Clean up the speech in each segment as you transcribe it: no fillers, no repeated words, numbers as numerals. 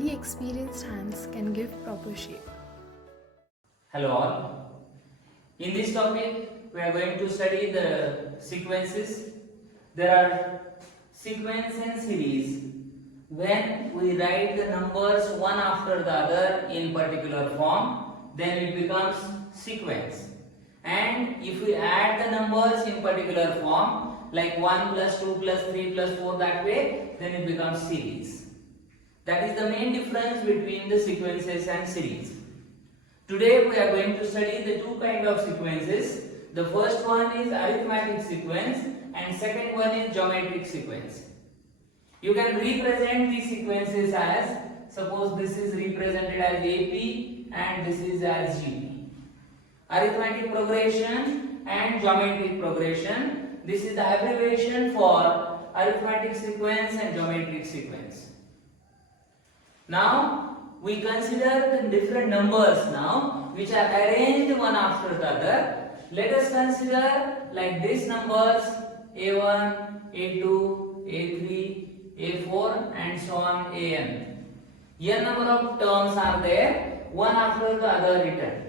only experienced hands can give proper shape. Hello all. In this topic, we are going to study the sequences. There are sequence and series. When we write the numbers one after the other in particular form, then it becomes sequence. And if we add the numbers in particular form, like 1 plus 2 plus 3 plus 4 that way, then it becomes series. That is the main difference between the sequences and series. Today we are going to study the two kinds of sequences. The first one is arithmetic sequence and second one is geometric sequence. You can represent these sequences as, suppose this is represented as AP and this is as GP. Arithmetic progression and geometric progression. This is the abbreviation for arithmetic sequence and geometric sequence. Now we consider the different numbers now which are arranged one after the other. Let us consider like these numbers A1, A2, A3, A4 and so on An. N number of terms are there, one after the other written.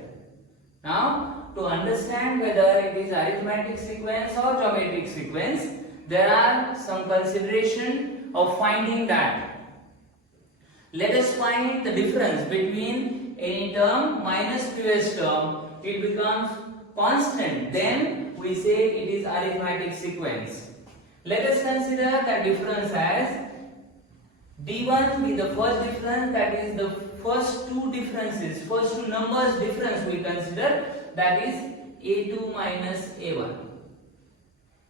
Now to understand whether it is arithmetic sequence or geometric sequence, there are some consideration of finding that. Let us find the difference between any term minus previous term. It becomes constant. Then we say it is arithmetic sequence. Let us consider the difference as D1 be the first difference, that is the first two differences, first two numbers difference we consider, that is A2 minus A1.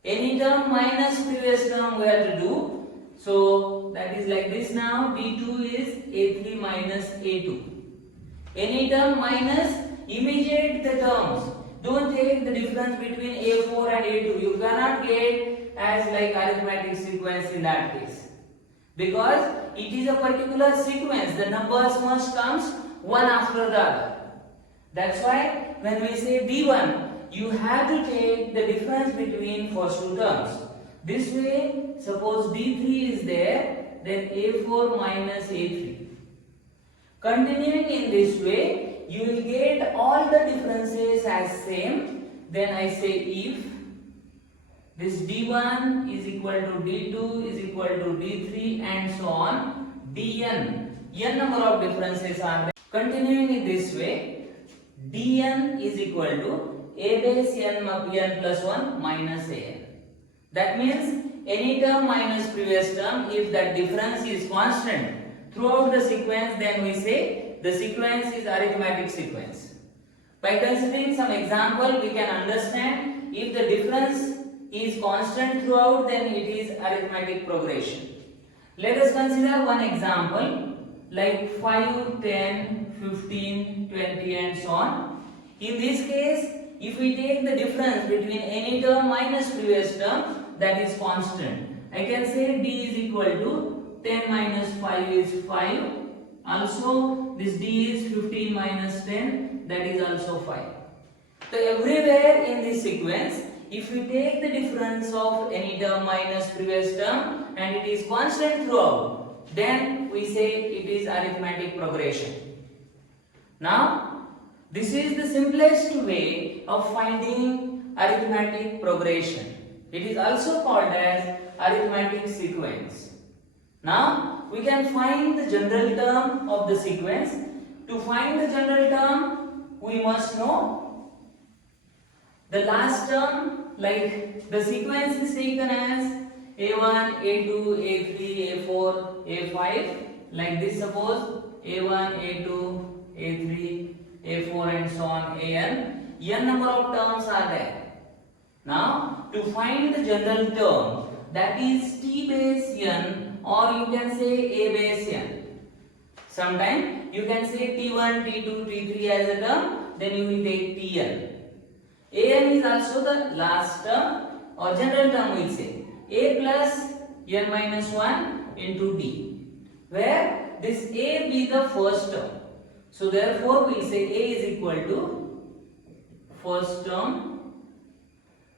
Any term minus previous term we have to do. So that is like this now, D2 is A3 minus A2. Any term minus, immediate the terms. Don't take the difference between A4 and A2. You cannot get as like arithmetic sequence in that case. Because it is a particular sequence. The numbers must come one after the other. That's why when we say D1, you have to take the difference between first two terms. This way, suppose D3 is there, then A4 minus A3. Continuing in this way, you will get all the differences as same. Then I say if this D1 is equal to D2 is equal to D3 and so on, Dn. N number of differences are there. Continuing in this way, Dn is equal to A base n plus 1 minus An. That means any term minus previous term, if that difference is constant throughout the sequence, then we say the sequence is arithmetic sequence. By considering some example, we can understand if the difference is constant throughout, then it is arithmetic progression. Let us consider one example like 5, 10, 15, 20 and so on. In this case, if we take the difference between any term minus previous term, that is constant. I can say D is equal to 10 minus 5 is 5. Also, this D is 15 minus 10, that is also 5. So, everywhere in this sequence, if we take the difference of any term minus previous term and it is constant throughout, then we say it is arithmetic progression. Now, this is the simplest way of finding arithmetic progression. It is also called as arithmetic sequence. Now, we can find the general term of the sequence. To find the general term, we must know the last term, like the sequence is taken as A1, A2, A3, A4, A5, like this suppose A1, A2, A3, A4 and so on An. N number of terms are there. Now, to find the general term, that is T base N, or you can say A base N. Sometimes you can say T1, T2, T3 as a term, then you will take Tn. An is also the last term or general term we will say. A plus N minus 1 into D, where this A be the first term. So therefore we will say A is equal to first term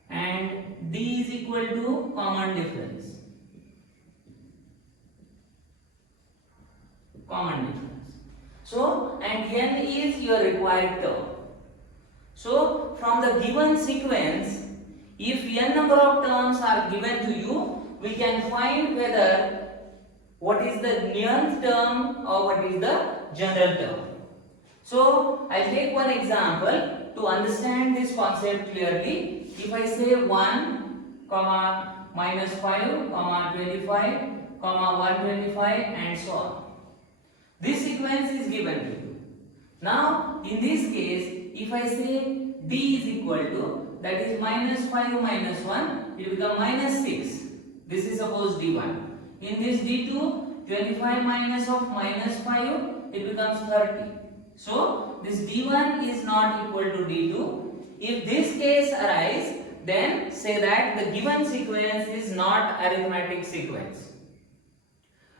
and D is equal to common difference. common difference. So, and n is your required term. So, from the given sequence, if n number of terms are given to you, we can find whether what is the nth term or what is the general term. So, I'll take one example to understand this concept clearly. If I say 1, comma, minus 5, comma, 25, comma, 125 and so on. This sequence is given to you. Now, in this case, if I say d is equal to, that is minus 5 minus 1, it will become minus 6. This is suppose d1. In this d2, 25 minus of minus 5, it becomes 30. So, this d1 is not equal to d2. If this case arises, then say that the given sequence is not arithmetic sequence.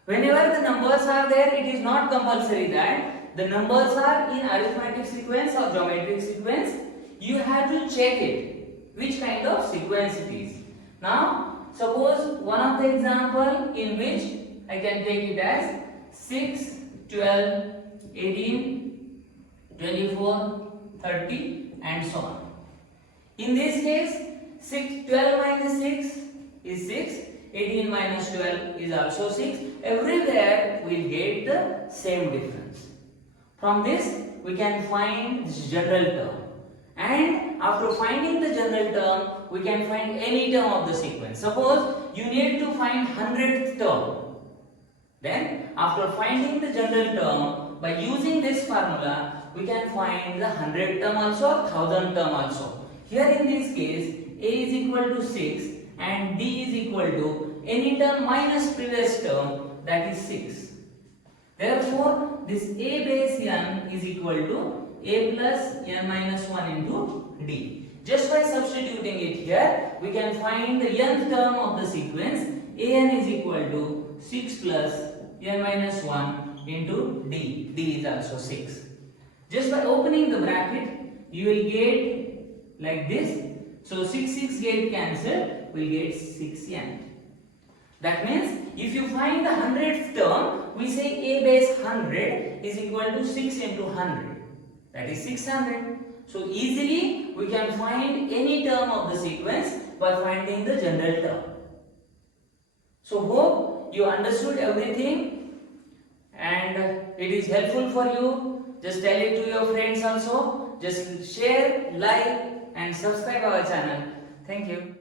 Whenever the numbers are there, it is not compulsory that the numbers are in arithmetic sequence or geometric sequence. You have to check it, which kind of sequence it is. Now, suppose one of the example in which I can take it as 6, 12, 18, 24, 30 and so on. In this case, 12 minus 6 is 6, 18 minus 12 is also 6. Everywhere we will get the same difference. From this, we can find this general term. And after finding the general term, we can find any term of the sequence. Suppose you need to find 100th term. Then, after finding the general term, by using this formula, we can find the 100th term also or 1000th term also. Here in this case, a is equal to 6 and d is equal to any term minus previous term, that is 6. Therefore, this a base n is equal to a plus n minus 1 into d. Just by substituting it here, we can find the nth term of the sequence. An is equal to 6 plus n minus 1 into d. d is also 6. Just by opening the bracket, you will get like this. So 6 get cancelled, we will get 6n. That means if you find the 100th term, we say a base 100 is equal to 6 into 100. That is 600. So easily we can find any term of the sequence by finding the general term. So hope you understood everything and it is helpful for you. Just tell it to your friends also. Just share, like and subscribe our channel. Thank you.